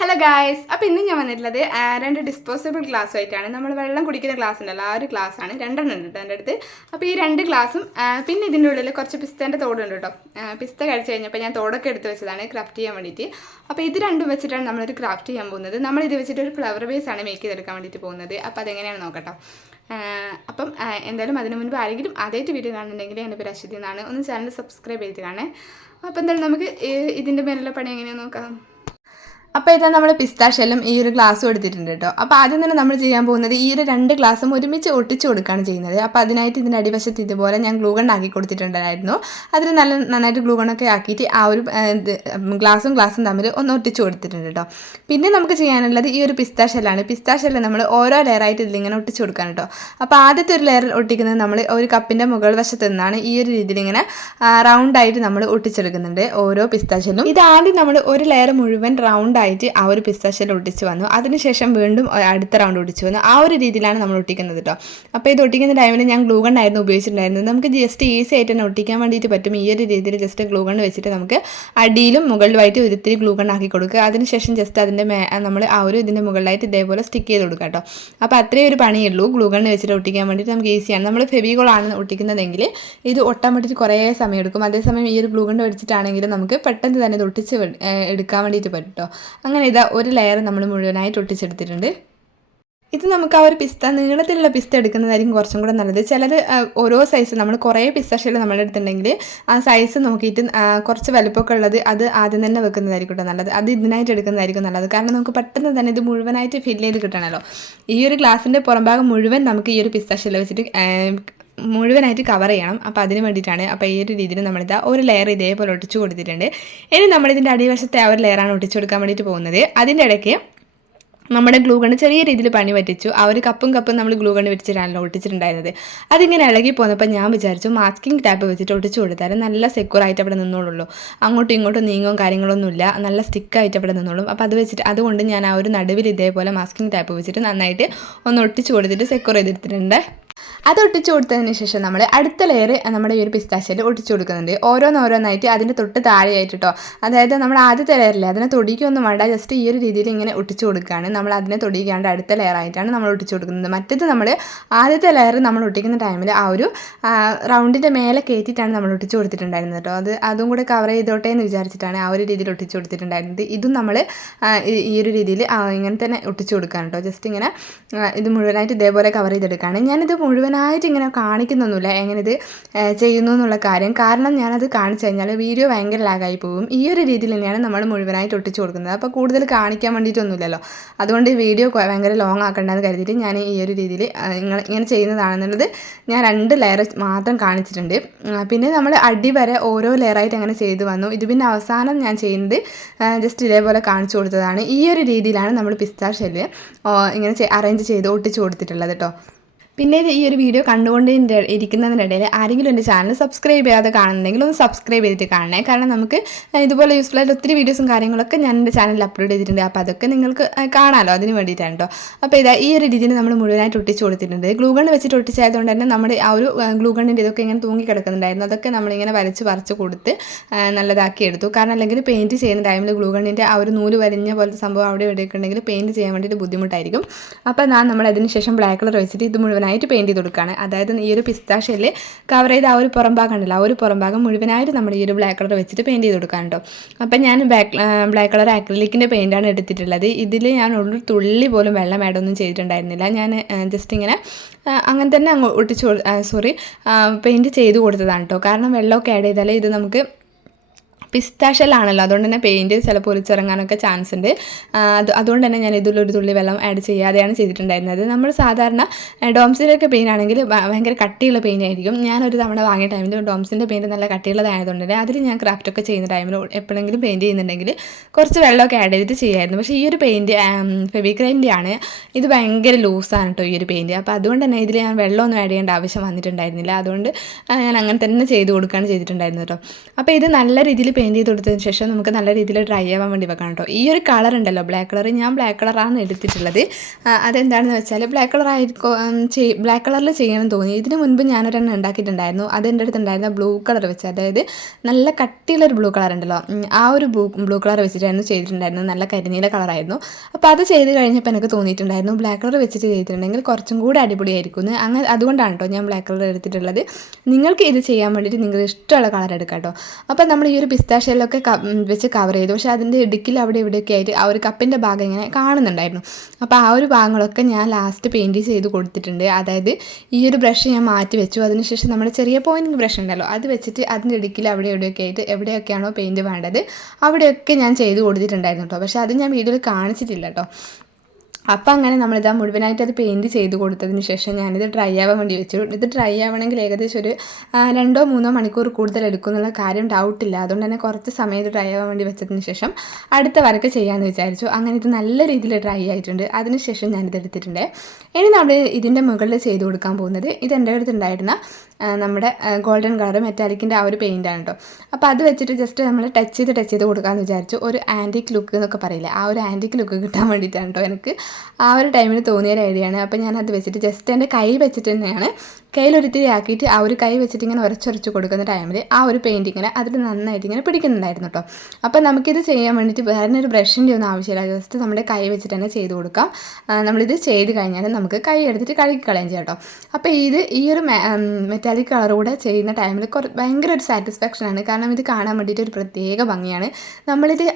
Hello guys, അപ്പോൾ ഇന്ന് ഞാൻ വന്നിട്ടുള്ളത് രണ്ട് ഡിസ്പോസിബിൾ ഗ്ലാസ്സുമായിട്ടാണ്. നമ്മൾ വെള്ളം കുടിക്കുന്ന ഗ്ലാസ് ഉണ്ടല്ലോ, ആ ഒരു ഗ്ലാസ്സാണ്. രണ്ടെണ്ണം ഉണ്ട് എൻ്റെ അടുത്ത്. അപ്പോൾ ഈ രണ്ട് ഗ്ലാസും പിന്നെ ഇതിൻ്റെ ഉള്ളിൽ കുറച്ച് പിസ്തേൻ്റെ തോടുണ്ട് കേട്ടോ. പിസ്ത കഴിച്ച് കഴിഞ്ഞപ്പോൾ ഞാൻ തോടൊക്കെ എടുത്ത് വെച്ചതാണ് ക്രാഫ്റ്റ് ചെയ്യാൻ വേണ്ടിയിട്ട്. അപ്പോൾ ഇത് രണ്ടും വെച്ചിട്ടാണ് നമ്മളൊരു ക്രാഫ്റ്റ് ചെയ്യാൻ പോകുന്നത്. നമ്മളിത് വെച്ചിട്ട് ഒരു ഫ്ലവർ ബേസാണ് മേക്ക് ചെയ്തെടുക്കാൻ വേണ്ടിയിട്ട് പോകുന്നത്. അപ്പോൾ അതെങ്ങനെയാണ് നോക്കട്ടോ. അപ്പം എന്തായാലും അതിന് മുൻപ് ആരെങ്കിലും ആദ്യമായിട്ട് വീഡിയോ കാണുന്നുണ്ടെങ്കിൽ എൻ്റെ പേര് അശ്വതി എന്നാണ്. ഒന്ന് ചാനൽ സബ്സ്ക്രൈബ് ചെയ്ത് കാണേ. അപ്പോൾ എന്തായാലും നമുക്ക് ഇതിൻ്റെ മേലുള്ള പണി എങ്ങനെയാണെന്ന് നോക്കാം. അപ്പോൾ ഇതാ നമ്മൾ പിസ്താഷെല്ലും ഈ ഒരു ഗ്ലാസ്സും എടുത്തിട്ടുണ്ട് കേട്ടോ. അപ്പോൾ ആദ്യം തന്നെ നമ്മൾ ചെയ്യാൻ പോകുന്നത് ഈ ഒരു രണ്ട് ഗ്ലാസ്സും ഒരുമിച്ച് ഒട്ടിച്ച് കൊടുക്കുകയാണ് ചെയ്യുന്നത്. അപ്പോൾ അതിനായിട്ട് ഇതിൻ്റെ അടിവശത്ത് ഇതുപോലെ ഞാൻ ഗ്ലൂ ഗൺ ആക്കി കൊടുത്തിട്ടുണ്ടായിരുന്നു. അതിന് നന്നായിട്ട് ഗ്ലൂ ഗണ്ണൊക്കെ ആക്കിയിട്ട് ആ ഒരു ഗ്ലാസും തമ്മിൽ ഒന്ന് ഒട്ടിച്ച് കൊടുത്തിട്ടുണ്ട് കേട്ടോ. പിന്നെ നമുക്ക് ചെയ്യാനുള്ളത് ഈ ഒരു പിസ്താഷെല്ലാണ്. പിസ്താഷെല്ല് നമ്മൾ ഓരോ ലെയറായിട്ട് ഇതിലിങ്ങനെ ഒട്ടിച്ച് കൊടുക്കാൻ കേട്ടോ. അപ്പോൾ ആദ്യത്തെ ഒരു ലെയർ ഒട്ടിക്കുന്നത് നമ്മൾ ഒരു കപ്പിൻ്റെ മുകൾ വശത്ത് നിന്നാണ് ഈ ഒരു രീതിയിൽ ഇങ്ങനെ റൗണ്ടായിട്ട് നമ്മൾ ഒട്ടിച്ചെടുക്കുന്നുണ്ട് ഓരോ പിസ്താഷെല്ലും. ഇത് ആദ്യം നമ്മൾ ഒരു ലെയർ മുഴുവൻ റൗണ്ട് ആയിട്ട് ആ ഒരു പിസ്താഷെൽ ഒട്ടിച്ച് വന്നു. അതിനുശേഷം വീണ്ടും അടുത്ത റൗണ്ട് ഒട്ടിച്ച് വന്നു. ആ ഒരു രീതിയിലാണ് നമ്മൾ ഒട്ടിക്കുന്നത് കേട്ടോ. അപ്പോൾ ഇത് ഒട്ടിക്കുന്ന ടൈമിൽ ഞാൻ ഗ്ലൂ ഗൺ ആയിരുന്നു ഉപയോഗിച്ചിട്ടുണ്ടായിരുന്നത്. നമുക്ക് ജസ്റ്റ് ഈസി ആയിട്ട് തന്നെ ഒട്ടിക്കാൻ വേണ്ടിയിട്ട് പറ്റും. ഈ ഒരു രീതിയിൽ ജസ്റ്റ് ഗ്ലൂ ഗൺ വെച്ചിട്ട് നമുക്ക് അടിയിലും മുകളിലുമായിട്ട് ഒരിത്തിരി ഗ്ലൂ ഗൺ ആക്കി കൊടുക്കുക. അതിനുശേഷം ജസ്റ്റ് അതിൻ്റെ നമ്മൾ ആ ഒരു ഇതിൻ്റെ മുകളിലായിട്ട് ഇതേപോലെ സ്റ്റിക്ക് ചെയ്ത് കൊടുക്കുക കേട്ടോ. അപ്പോൾ അത്രയും ഒരു പണിയുള്ളൂ. ഗ്ലൂ ഗൺ വെച്ചിട്ട് ഒട്ടിക്കാൻ വേണ്ടിയിട്ട് നമുക്ക് ഈസിയാണ്. നമ്മൾ ഫെവിക്കോളാണ് ഒട്ടിക്കുന്നതെങ്കിൽ ഇത് ഒട്ടാൻ വേണ്ടിയിട്ട് കുറേ സമയം എടുക്കും. അതേസമയം ഈ ഒരു ഗ്ലൂ ഗൺ വെച്ചിട്ടാണെങ്കിൽ നമുക്ക് പെട്ടെന്ന് തന്നെ ഇത് ഒട്ടിച്ച് എടുക്കാൻ വേണ്ടിയിട്ട് പറ്റും കേട്ടോ. അങ്ങനെ ഇതാ ഒരു ലെയർ നമ്മൾ മുഴുവനായിട്ട് ഒട്ടിച്ചെടുത്തിട്ടുണ്ട്. ഇത് നമുക്ക് ആ ഒരു നീളത്തിലുള്ള പിസ്ത എടുക്കുന്നതായിരിക്കും കുറച്ചും കൂടെ നല്ലത്. ചിലത് ഓരോ സൈസ് നമ്മൾ കുറേ പിസ്താഷെൽ നമ്മളെടുത്തിട്ടുണ്ടെങ്കിൽ ആ സൈസ് നോക്കിയിട്ട് കുറച്ച് വലുപ്പമൊക്കെ ഉള്ളത് അത് ആദ്യം തന്നെ വെക്കുന്നതായിരിക്കും കേട്ടോ നല്ലത്. അത് ഇതിനായിട്ട് എടുക്കുന്നതായിരിക്കും നല്ലത്. കാരണം നമുക്ക് പെട്ടെന്ന് തന്നെ ഇത് മുഴുവനായിട്ട് ഫില്ല് ചെയ്ത് കിട്ടണമല്ലോ. ഈ ഒരു ഗ്ലാസിൻ്റെ പുറംഭാഗം മുഴുവൻ നമുക്ക് ഈ ഒരു പിസ്താഷെൽ വെച്ചിട്ട് മുഴുവനായിട്ട് കവർ ചെയ്യണം. അപ്പോൾ അതിന് വേണ്ടിയിട്ടാണ്. അപ്പോൾ ഈ ഒരു രീതിയിൽ നമ്മളിതാ ഒരു ലെയർ ഇതേപോലെ ഒട്ടിച്ച് കൊടുത്തിട്ടുണ്ട്. ഇനി നമ്മളിതിൻ്റെ അടിവശത്തെ ആ ഒരു ലെയറാണ് ഒട്ടിച്ച് കൊടുക്കാൻ വേണ്ടിയിട്ട് പോകുന്നത്. അതിൻ്റെ ഇടയ്ക്ക് നമ്മുടെ ഗ്ലൂ ഗണ്ണ് ചെറിയ രീതിയിൽ പണി പറ്റിച്ചു. ആ ഒരു കപ്പും നമ്മൾ ഗ്ലൂ ഗണ്ണ് വെച്ചിട്ടാണല്ലോ ഒട്ടിച്ചിട്ടുണ്ടായിരുന്നത്. അതിങ്ങനെ ഇളകി പോന്നപ്പോൾ ഞാൻ വിചാരിച്ചു മാസ്കിംഗ് ടാപ്പ് വെച്ചിട്ട് ഒട്ടിച്ച് കൊടുത്താൽ നല്ല സെക്യൂറായിട്ട് അവിടെ നിന്നോളുള്ളൂ. അങ്ങോട്ടും ഇങ്ങോട്ടും നീങ്ങും കാര്യങ്ങളൊന്നുമില്ല, നല്ല സ്റ്റിക്കായിട്ട് അവിടെ നിന്നോളും. അപ്പോൾ അതുകൊണ്ട് ഞാൻ ആ ഒരു നടുവിൽ ഇതേപോലെ മാസ്കിംഗ് ടാപ്പ് വെച്ചിട്ട് നന്നായിട്ട് ഒന്ന് ഒട്ടിച്ച് കൊടുത്തിട്ട് സെക്യൂർ ചെയ്തെടുത്തിട്ടുണ്ട്. അത് ഒട്ടിച്ച് കൊടുത്തതിന് ശേഷം നമ്മൾ അടുത്ത ലെയർ നമ്മുടെ ഈ ഒരു പിസ്താഷെൽ ഒട്ടിച്ച് കൊടുക്കുന്നുണ്ട്. ഓരോന്നായിട്ട് അതിൻ്റെ തൊട്ട് താഴെയായിട്ട് കേട്ടോ. അതായത് നമ്മൾ ആദ്യത്തെ ലെയറില്ലേ അതിനെ തൊടിക്കൊന്നും വേണ്ട, ജസ്റ്റ് ഈ ഒരു രീതിയിൽ ഇങ്ങനെ ഒട്ടിച്ച് കൊടുക്കുകയാണ്. നമ്മൾ അതിനെ തൊടിക്കാണ്ട് അടുത്ത ലെയറായിട്ടാണ് നമ്മൾ ഒട്ടിച്ച് കൊടുക്കുന്നത്. മറ്റേത് നമ്മൾ ആദ്യത്തെ ലെയർ നമ്മൾ ഒട്ടിക്കുന്ന ടൈമിൽ ആ ഒരു റൗണ്ടിൻ്റെ മേലെ കയറ്റിയിട്ടാണ് നമ്മൾ ഒട്ടിച്ച് കൊടുത്തിട്ടുണ്ടായിരുന്നത് കേട്ടോ. അതും കൂടെ കവർ ചെയ്തോട്ടെ എന്ന് വിചാരിച്ചിട്ടാണ് ആ ഒരു രീതിയിൽ ഒട്ടിച്ച് കൊടുത്തിട്ടുണ്ടായിരുന്നത്. ഇതും നമ്മൾ ഈ ഒരു രീതിയിൽ ഇങ്ങനെ തന്നെ ഒട്ടിച്ച് കൊടുക്കുകയാണ് കേട്ടോ. ജസ്റ്റ് ഇങ്ങനെ ഇത് മുഴുവനായിട്ട് ഇതേപോലെ കവർ ചെയ്തെടുക്കുകയാണ്. ഞാനിത് മുഴുവനായിട്ട് ഇങ്ങനെ കാണിക്കുന്നൊന്നുമില്ല എങ്ങനെ ഇത് ചെയ്യുന്നു എന്നുള്ള കാര്യം. കാരണം ഞാനത് കാണിച്ചു കഴിഞ്ഞാൽ വീഡിയോ ഭയങ്കര ലാഗായി പോകും. ഈ ഒരു രീതിയിൽ തന്നെയാണ് നമ്മൾ മുഴുവനായിട്ട് ഒട്ടിച്ച് കൊടുക്കുന്നത്. അപ്പോൾ കൂടുതൽ കാണിക്കാൻ വേണ്ടിയിട്ടൊന്നുമില്ലല്ലോ. അതുകൊണ്ട് വീഡിയോ ഭയങ്കര ലോങ് ആക്കണ്ടെന്ന് കരുതിയിട്ട് ഞാൻ ഈ ഒരു രീതിയിൽ ഇങ്ങനെ ചെയ്യുന്നതാണെന്നുള്ളത് ഞാൻ 2 ലെയർ മാത്രം കാണിച്ചിട്ടുണ്ട്. പിന്നെ നമ്മൾ അടി വരെ ഓരോ ലെയറായിട്ട് അങ്ങനെ ചെയ്തു വന്നു. ഇത് പിന്നെ അവസാനം ഞാൻ ചെയ്യുന്നത് ജസ്റ്റ് ഇതേപോലെ കാണിച്ചു കൊടുത്തതാണ്. ഈ ഒരു രീതിയിലാണ് നമ്മൾ പിസ്താഷെല്ല് ഇങ്ങനെ അറേഞ്ച് ചെയ്ത് ഒട്ടിച്ച് കൊടുത്തിട്ടുള്ളത് കേട്ടോ. പിന്നെ ഈ ഒരു വീഡിയോ കണ്ടുകൊണ്ട് ഇരിക്കുന്നതിനിടയിൽ ആരെങ്കിലും എൻ്റെ ചാനൽ സബ്സ്ക്രൈബ് ചെയ്യാതെ കാണുന്നുണ്ടെങ്കിൽ ഒന്ന് സബ്സ്ക്രൈബ് ചെയ്തിട്ട് കാണണേ. കാരണം നമുക്ക് ഇതുപോലെ യൂസ്ഫുൾ ആയിട്ട് ഒത്തിരി വീഡിയോസും കാര്യങ്ങളൊക്കെ ഞാൻ എൻ്റെ ചാനലിൽ അപ്ലോഡ് ചെയ്തിട്ടുണ്ട്. അപ്പോൾ അതൊക്കെ നിങ്ങൾക്ക് കാണാമല്ലോ, അതിന് വേണ്ടിയിട്ടാണ് കേട്ടോ. അപ്പോൾ ഇതാ ഈ ഒരു രീതിയിൽ നമ്മൾ മുഴുവനായിട്ട് ഒട്ടിച്ച് കൊടുത്തിട്ടുണ്ട്. ഗ്ലൂ ഗൺ വെച്ചിട്ട് ഒട്ടിച്ചായതുകൊണ്ട് തന്നെ നമ്മുടെ ആ ഒരു ഗ്ലൂ ഗണ്ണിൻ്റെ ഇതൊക്കെ ഇങ്ങനെ തൂങ്ങി കിടക്കുന്നുണ്ടായിരുന്നു. അതൊക്കെ നമ്മളിങ്ങനെ വരച്ച് കൊടുത്ത് നല്ലതാക്കി എടുത്തു. കാരണം അല്ലെങ്കിൽ പെയിൻറ്റ് ചെയ്യുന്ന ടൈമിൽ ഗ്ലൂ ഗണ്ണിൻ്റെ ആ ഒരു നൂല് വലിഞ്ഞ പോലത്തെ സംഭവം അവിടെ ഇവിടെയൊക്കെ ഉണ്ടെങ്കിൽ പെയിൻറ്റ് ചെയ്യാൻ വേണ്ടിയിട്ട് ബുദ്ധിമുട്ടായിരിക്കും. അപ്പോൾ നമ്മൾ അതിന് ശേഷം ബ്ലാക്ക് കളർ വെച്ചിട്ട് ഇത് മുഴുവനായിട്ട് പെയിൻറ്റ് ചെയ്ത് കൊടുക്കുകയാണ്. അതായത് ഈ ഒരു പിസ്താഷെല്ല് കവർ ചെയ്ത് ആ ഒരു പുറംഭാഗം ഉണ്ടല്ലോ, ആ ഒരു പുറംഭാഗം മുഴുവനായിട്ട് നമ്മൾ ഈ ഒരു ബ്ലാക്ക് കളർ വെച്ചിട്ട് പെയിൻറ്റ് ചെയ്ത് കൊടുക്കാൻ കേട്ടോ. അപ്പം ഞാൻ ബ്ലാക്ക് കളർ അക്രിലിക്കിൻ്റെ പെയിൻറ്റാണ് എടുത്തിട്ടുള്ളത്. ഇതിൽ ഞാൻ ഒരു തുള്ളി പോലും വെള്ളം ആഡൊന്നും ചെയ്തിട്ടുണ്ടായിരുന്നില്ല. ഞാൻ ജസ്റ്റ് ഇങ്ങനെ അങ്ങനെ തന്നെ പെയിൻറ്റ് ചെയ്ത് കൊടുത്തതാണ് കേട്ടോ. കാരണം വെള്ളമൊക്കെ ആഡ് ചെയ്താലേ ഇത് നമുക്ക് പിസ്താഷെല്ലാണല്ലോ, അതുകൊണ്ട് തന്നെ പെയിൻറ്റ് ചിലപ്പോൾ ഒലിച്ചിറങ്ങാനൊക്കെ ചാൻസ് ഉണ്ട്. അതുകൊണ്ട് തന്നെ ഞാൻ ഇതിലൊരു തുള്ളി വെള്ളം ആഡ് ചെയ്യാതെയാണ് ചെയ്തിട്ടുണ്ടായിരുന്നത്. നമ്മൾ സാധാരണ ഡോംസിൻ്റെയൊക്കെ പെയിൻ്റ് ആണെങ്കിൽ ഭയങ്കര കട്ടിയുള്ള പെയിൻ്റ് ആയിരിക്കും. ഞാനൊരു തവണ വാങ്ങിയ ടൈമിൽ ഡോംസിൻ്റെ പെയിൻറ്റ് നല്ല കട്ടിയുള്ളതായതുകൊണ്ട് തന്നെ അതിൽ ഞാൻ ക്രാഫ്റ്റൊക്കെ ചെയ്യുന്ന ടൈമിൽ എപ്പോഴെങ്കിലും പെയിൻറ്റ് ചെയ്യുന്നുണ്ടെങ്കിൽ കുറച്ച് വെള്ളമൊക്കെ ആഡ് ചെയ്തിട്ട് ചെയ്യായിരുന്നു. പക്ഷേ ഈ ഒരു പെയിൻറ്റ് ഫെവിക്രൈൻ്റെ ആണ്. ഇത് ഭയങ്കര ലൂസാണ് കേട്ടോ ഈ ഒരു പെയിൻറ്റ്. അപ്പോൾ അതുകൊണ്ട് തന്നെ ഇതിൽ ഞാൻ വെള്ളമൊന്നും ആഡ് ചെയ്യേണ്ട ആവശ്യം വന്നിട്ടുണ്ടായിരുന്നില്ല. അതുകൊണ്ട് ഞാൻ അങ്ങനെ തന്നെ ചെയ്ത് കൊടുക്കുകയാണ് ചെയ്തിട്ടുണ്ടായിരുന്നത് കേട്ടോ. അപ്പോൾ ഇത് നല്ല രീതിയിൽ പെയിൻറ്റ് ചെയ്ത് കൊടുത്തതിന് ശേഷം നമുക്ക് നല്ല രീതിയിൽ ഡ്രൈ ആവാൻ വേണ്ടി വെക്കണം കേട്ടോ. ഈ ഒരു കളർ ഉണ്ടല്ലോ ബ്ലാക്ക് കളർ, ഞാൻ ബ്ലാക്ക് കളറാണ് എടുത്തിട്ടുള്ളത്. അതെന്താണെന്ന് വെച്ചാൽ ബ്ലാക്ക് കളറിൽ ചെയ്യണം തോന്നി. ഇതിന് മുൻപ് ഞാനൊരെണ്ണം ഉണ്ടാക്കിയിട്ടുണ്ടായിരുന്നു. അതെൻ്റെ അടുത്തുണ്ടായിരുന്ന ബ്ലൂ കളർ വെച്ച്, അതായത് നല്ല കട്ടിയുള്ളൊരു ബ്ലൂ കളർ ഉണ്ടല്ലോ, ആ ഒരു ബ്ലൂ കളർ വെച്ചിട്ടായിരുന്നു ചെയ്തിട്ടുണ്ടായിരുന്നു. നല്ല കരിനീല കളറായിരുന്നു. അപ്പോൾ അത് ചെയ്ത് കഴിഞ്ഞപ്പോൾ എനിക്ക് തോന്നിയിട്ടുണ്ടായിരുന്നു ബ്ലാക്ക് കളർ വെച്ചിട്ട് ചെയ്തിട്ടുണ്ടെങ്കിൽ കുറച്ചും കൂടി അടിപൊളിയായിരിക്കും. അങ്ങനെ അതുകൊണ്ടാണ് കേട്ടോ ഞാൻ ബ്ലാക്ക് കളർ എടുത്തിട്ടുള്ളത്. നിങ്ങൾക്ക് ഇത് ചെയ്യാൻ വേണ്ടിയിട്ട് നിങ്ങൾക്ക് ഇഷ്ടമുള്ള കളർ എടുക്കാം കേട്ടോ. അപ്പോൾ നമ്മൾ ഈ ഒരു പിസ്താഷ്യയിലൊക്കെ വെച്ച് കവർ ചെയ്തു. പക്ഷേ അതിൻ്റെ ഇടുക്കിൽ അവിടെ ഇവിടെയൊക്കെ ആയിട്ട് ആ ഒരു കപ്പിൻ്റെ ഭാഗം ഇങ്ങനെ കാണുന്നുണ്ടായിരുന്നു. അപ്പോൾ ആ ഒരു ഭാഗങ്ങളൊക്കെ ഞാൻ ലാസ്റ്റ് പെയിൻറ്റ് ചെയ്ത് കൊടുത്തിട്ടുണ്ട്. അതായത് ഈ ഒരു ബ്രഷ് ഞാൻ മാറ്റി വെച്ചു. അതിനുശേഷം നമ്മുടെ ചെറിയ പോയിൻറ്റിങ് ബ്രഷ് ഉണ്ടല്ലോ, അത് വെച്ചിട്ട് അതിൻ്റെ ഇടുക്കിൽ അവിടെ എവിടെയൊക്കെ ആയിട്ട് എവിടെയൊക്കെയാണോ പെയിൻറ്റ് വേണ്ടത് അവിടെയൊക്കെ ഞാൻ ചെയ്ത് കൊടുത്തിട്ടുണ്ടായിരുന്നു കേട്ടോ. പക്ഷേ അത് ഞാൻ വീഡിയോയിൽ കാണിച്ചിട്ടില്ല കേട്ടോ. അപ്പോൾ അങ്ങനെ നമ്മളിതാ മുഴുവനായിട്ട് അത് പെയിൻറ്റ് ചെയ്ത് കൊടുത്തതിന് ശേഷം ഞാനിത് ഡ്രൈ ആവാൻ വേണ്ടി വെച്ചു. ഇത് ഡ്രൈ ആവണമെങ്കിൽ ഏകദേശം ഒരു 2-3 മണിക്കൂർ കൂടുതൽ എടുക്കും എന്നുള്ള കാര്യം ഡൗട്ടില്ല. അതുകൊണ്ട് തന്നെ കുറച്ച് സമയം ഇത് ഡ്രൈ ആവാൻ വേണ്ടി വെച്ചതിന് ശേഷം അടുത്ത വർക്ക് ചെയ്യാമെന്ന് വിചാരിച്ചു. അങ്ങനെ ഇത് നല്ല രീതിയിൽ ഡ്രൈ ആയിട്ടുണ്ട്. അതിനുശേഷം ഞാനിത് എടുത്തിട്ടുണ്ട്. ഇനി നമ്മൾ ഇതിൻ്റെ മുകളിൽ ചെയ്ത് കൊടുക്കാൻ പോകുന്നത് ഇത് എൻ്റെ അടുത്തുണ്ടായിരുന്ന നമ്മുടെ ഗോൾഡൻ കളർ മെറ്റാലിക്കിൻ്റെ ആ ഒരു പെയിൻറ്റാണ് കേട്ടോ. അപ്പോൾ അത് വെച്ചിട്ട് ജസ്റ്റ് നമ്മൾ ടച്ച് ചെയ്ത് കൊടുക്കാമെന്ന് വിചാരിച്ചു. ഒരു ആൻറ്റിക് ലുക്ക് എന്നൊക്കെ പറയില്ലേ, ആ ഒരു ആൻറ്റിക് ലുക്ക് കിട്ടാൻ വേണ്ടിയിട്ടാണ് കേട്ടോ എനിക്ക് ആ ഒരു ടൈമിൽ തോന്നിയ ഒരു ഐഡിയ ആണ്. അപ്പോൾ ഞാനത് വെച്ചിട്ട് ജസ്റ്റ് എൻ്റെ കൈ വെച്ചിട്ട് തന്നെയാണ്, കയ്യിലൊരുത്തിരി ആക്കിയിട്ട് ആ ഒരു കൈ വെച്ചിട്ട് ഇങ്ങനെ ഉരച്ചൊരച്ച് കൊടുക്കുന്ന ടൈമിൽ ആ ഒരു പെയിൻറ്റ് ഇങ്ങനെ അതിൽ നന്നായിട്ട് ഇങ്ങനെ പിടിക്കുന്നുണ്ടായിരുന്നു കേട്ടോ. അപ്പോൾ നമുക്കിത് ചെയ്യാൻ വേണ്ടിയിട്ട് വേറെ ഒരു ബ്രഷിൻ്റെ ഒന്നും ആവശ്യമില്ല. ജസ്റ്റ് നമ്മുടെ കൈ വെച്ചിട്ട് തന്നെ ചെയ്ത് കൊടുക്കാം. നമ്മളിത് ചെയ്ത് കഴിഞ്ഞാൽ നമുക്ക് കൈ എടുത്തിട്ട് കഴുകി കളയും ചെയ്യാം കേട്ടോ. അപ്പോൾ ഈ ഒരു മെറ്റാലിക് കളറൂടെ ചെയ്യുന്ന ടൈമിൽ ഭയങ്കര ഒരു സാറ്റിസ്ഫാക്ഷനാണ്. കാരണം ഇത് കാണാൻ വേണ്ടിയിട്ട് ഒരു പ്രത്യേക ഭംഗിയാണ്. നമ്മളിത്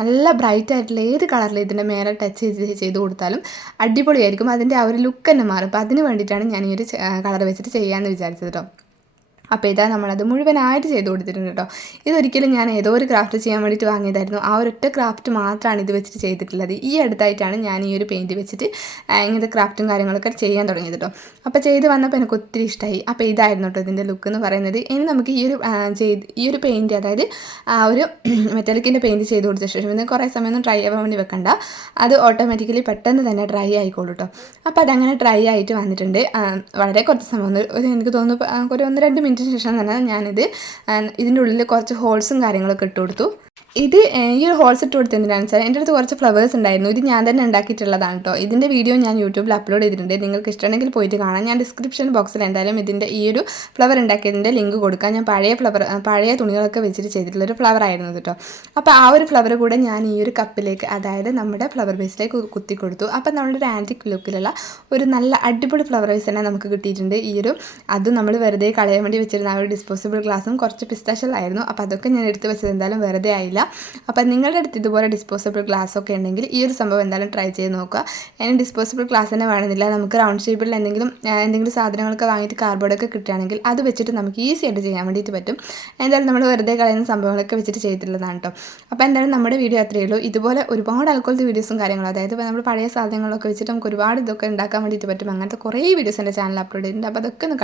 നല്ല ബ്രൈറ്റ് ആയിട്ടുള്ള ഏത് കളറിൽ ഇതിൻ്റെ മേലെ ടച്ച് ചെയ്ത് കൊടുത്താലും അടിപൊളിയായിരിക്കും. അതിൻ്റെ ആ ഒരു ലുക്ക് തന്നെ മാറും. അപ്പോൾ അതിന് വേണ്ടിയിട്ടാണ് ഞാൻ ഈ ഒരു കളർ വെച്ചിട്ട് ചെയ്യാമെന്ന് വിചാരിച്ചത് കേട്ടോ. അപ്പോൾ ഇതാ നമ്മളത് മുഴുവനായിട്ട് ചെയ്ത് കൊടുത്തിട്ടുണ്ട് കേട്ടോ. ഇതൊരിക്കലും ഞാൻ ഏതോ ഒരു ക്രാഫ്റ്റ് ചെയ്യാൻ വേണ്ടിയിട്ട് വാങ്ങിയതായിരുന്നു. ആ ഒരൊറ്റ ക്രാഫ്റ്റ് മാത്രമാണ് ഇത് വെച്ചിട്ട് ചെയ്തിട്ടുള്ളത്. ഈ അടുത്തായിട്ടാണ് ഞാൻ ഈ ഒരു പെയിൻറ്റ് വെച്ചിട്ട് ഇങ്ങനത്തെ ക്രാഫ്റ്റും കാര്യങ്ങളൊക്കെ ചെയ്യാൻ തുടങ്ങിയത് കേട്ടോ. അപ്പോൾ ചെയ്ത് വന്നപ്പോൾ എനിക്ക് ഒത്തിരി ഇഷ്ടമായി. അപ്പോൾ ഇതായിരുന്നു കേട്ടോ ഇതിൻ്റെ ലുക്ക് എന്ന് പറയുന്നത്. ഇനി നമുക്ക് ഈ ഒരു പെയിൻറ്റ്, അതായത് ആ ഒരു മെറ്റാലിക്കിൻ്റെ പെയിൻറ്റ് ചെയ്ത് കൊടുത്ത ശേഷം ഇത് കുറേ സമയമൊന്നും ഡ്രൈ ആവാൻ വേണ്ടി വെക്കണ്ട. അത് ഓട്ടോമാറ്റിക്കലി പെട്ടെന്ന് തന്നെ ഡ്രൈ ആയിക്കോളൂ കേട്ടോ. അപ്പോൾ അതങ്ങനെ ഡ്രൈ ആയിട്ട് വന്നിട്ടുണ്ട്. വളരെ കുറച്ച് സമയം, എനിക്ക് തോന്നുന്നു ഒരു 1-2 മിനിറ്റ് ശേഷം തന്നെ ഞാനിത് ഇതിൻ്റെ ഉള്ളിൽ കുറച്ച് ഹോൾസും കാര്യങ്ങളൊക്കെ ഇട്ട് കൊടുത്തു. ഇത് ഈ ഒരു ഹോൾസ് ഇട്ട് കൊടുത്ത് എന്തിനാണെന്ന് വെച്ചാൽ എൻ്റെ അടുത്ത് കുറച്ച് ഫ്ലവേഴ്സ് ഉണ്ടായിരുന്നു. ഇത് ഞാൻ തന്നെ ഉണ്ടാക്കിയിട്ടുള്ളതാണ് കേട്ടോ. ഇതിൻ്റെ വീഡിയോ ഞാൻ യൂട്യൂബിൽ അപ്ലോഡ് ചെയ്തിട്ടുണ്ട്. നിങ്ങൾക്ക് ഇഷ്ടമുണ്ടെങ്കിൽ പോയിട്ട് കാണാം. ഞാൻ ഡിസ്ക്രിപ്ഷൻ ബോക്സിൽ എന്തായാലും ഇതിൻ്റെ ഈ ഒരു ഫ്ലവർ ഉണ്ടാക്കിയതിൻ്റെ ലിങ്ക് കൊടുക്കാം. ഞാൻ പഴയ തുണികളൊക്കെ വെച്ചിട്ട് ചെയ്തിട്ടുള്ളൊരു ഫ്ലവർ ആയിരുന്നു കേട്ടോ. അപ്പോൾ ആ ഒരു ഫ്ലവർ കൂടെ ഞാൻ ഈ ഒരു കപ്പിലേക്ക്, അതായത് നമ്മുടെ ഫ്ലവർ ബേസിലേക്ക് കുത്തി കൊടുത്തു. അപ്പോൾ നമ്മുടെ ഒരു ആൻറ്റിക് ലുക്കിലുള്ള ഒരു നല്ല അടിപൊളി ഫ്ലവർ ബേസ് തന്നെ നമുക്ക് കിട്ടിയിട്ടുണ്ട്. അതും നമ്മൾ വെറുതെ കളയാൻ വേണ്ടി വെച്ചിരുന്ന ആ ഒരു ഡിസ്പോസിബിൾ ഗ്ലാസും കുറച്ച് പിസ്താഷ്യലായിരുന്നു. അപ്പോൾ അതൊക്കെ ഞാൻ എടുത്ത് വെച്ചത് എന്തായാലും വെറുതെ ആയില്ല. അപ്പോൾ നിങ്ങളുടെ അടുത്ത് ഇതുപോലെ ഡിസ്പോസിബിൾ ഗ്ലാസ് ഒക്കെ ഉണ്ടെങ്കിൽ ഈ ഒരു സംഭവം എന്തായാലും ട്രൈ ചെയ്ത് നോക്കുക. ഇനി ഡിസ്പോസിബിൾ ഗ്ലാസ് തന്നെ വേണമെന്നില്ല, നമുക്ക് റൗണ്ട് ഷേപ്പിൽ എന്തെങ്കിലും സാധനങ്ങളൊക്കെ വാങ്ങിയിട്ട് കാർഡ്ബോർഡൊക്കെ കിട്ടുകയാണെങ്കിൽ അത് വെച്ചിട്ട് നമുക്ക് ഈസി ആയിട്ട് ചെയ്യാൻ വേണ്ടിയിട്ട് പറ്റും. എന്തായാലും നമ്മൾ വെറുതെ കളയുന്ന സംഭവങ്ങളൊക്കെ വെച്ചിട്ട് ചെയ്തിട്ടുള്ളതാണ് കേട്ടോ. അപ്പോൾ എന്തായാലും നമ്മുടെ വീഡിയോ അത്രയേ ഉള്ളൂ. ഇതുപോലെ ഒരുപാട് ആൾക്കാരുടെ വീഡിയോസും കാര്യങ്ങളും, അതായത് നമ്മൾ പഴയ സാധനങ്ങളൊക്കെ വെച്ചിട്ട് നമുക്ക് ഒരുപാട് ഇതൊക്കെ ഉണ്ടാക്കാൻ വേണ്ടിയിട്ട് പറ്റും. അങ്ങനത്തെ കുറേ വീഡിയോസ് എൻ്റെ ചാനൽ അപ്ലോഡ് ചെയ്തിട്ടുണ്ട്. അപ്പോൾ അതൊക്കെ ഒന്ന്